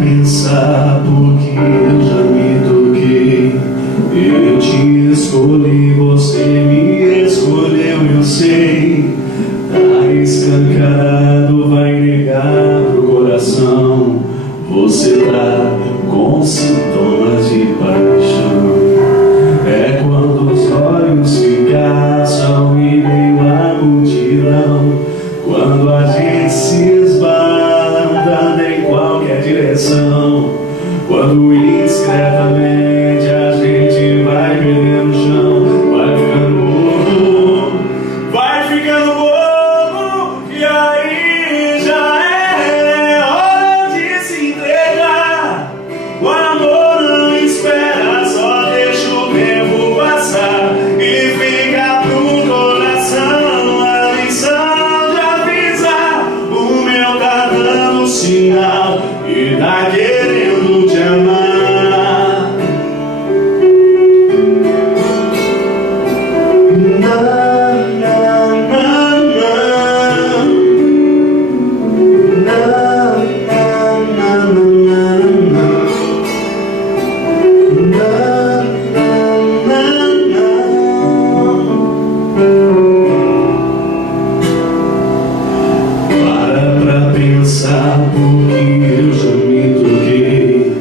Pensar porque eu já me toquei. Eu te escolhi, você me escolheu, eu sei. Tá escancarado, vai negar pro coração. Você tá com sintomas de paixão. É quando os olhos se caçam e meio a multidão. Quando a gente se esbala andando em qualquer direção. Quando discretamente a gente vai perdendo o chão. Vai ficando bobo, vai ficando bobo. E aí já é hora de se entregar. O amor não espera, só deixa o tempo passar. E fica pro coração a lição de avisar. O meu tá dando sinal e tá querendo te amar. Para pensar porque eu já me toquei.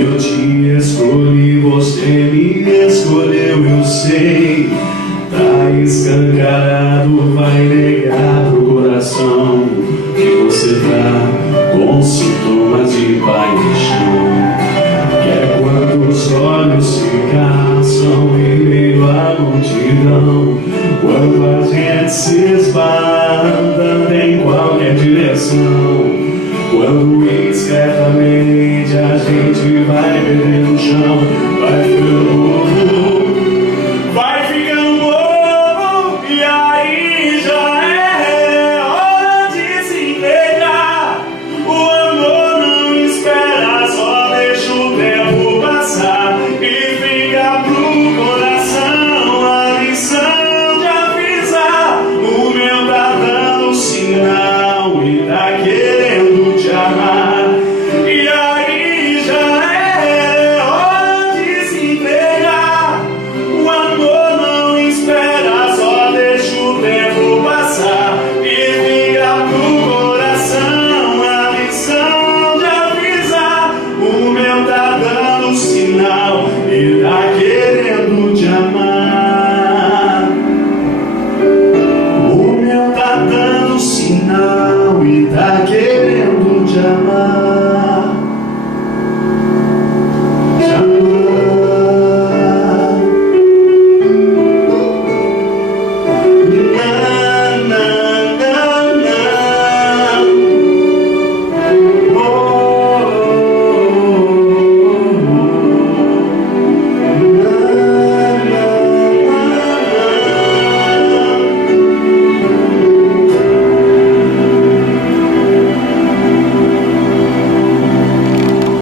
Eu te escolhi, você me escolheu, eu sei. Tá escancarado, vai negar pro coração que você tá com sintomas de paixão. Que é quando os olhos se caçam em meio à multidão. Quando a gente se esbala andando em qualquer direção. Quando discretamente a gente vai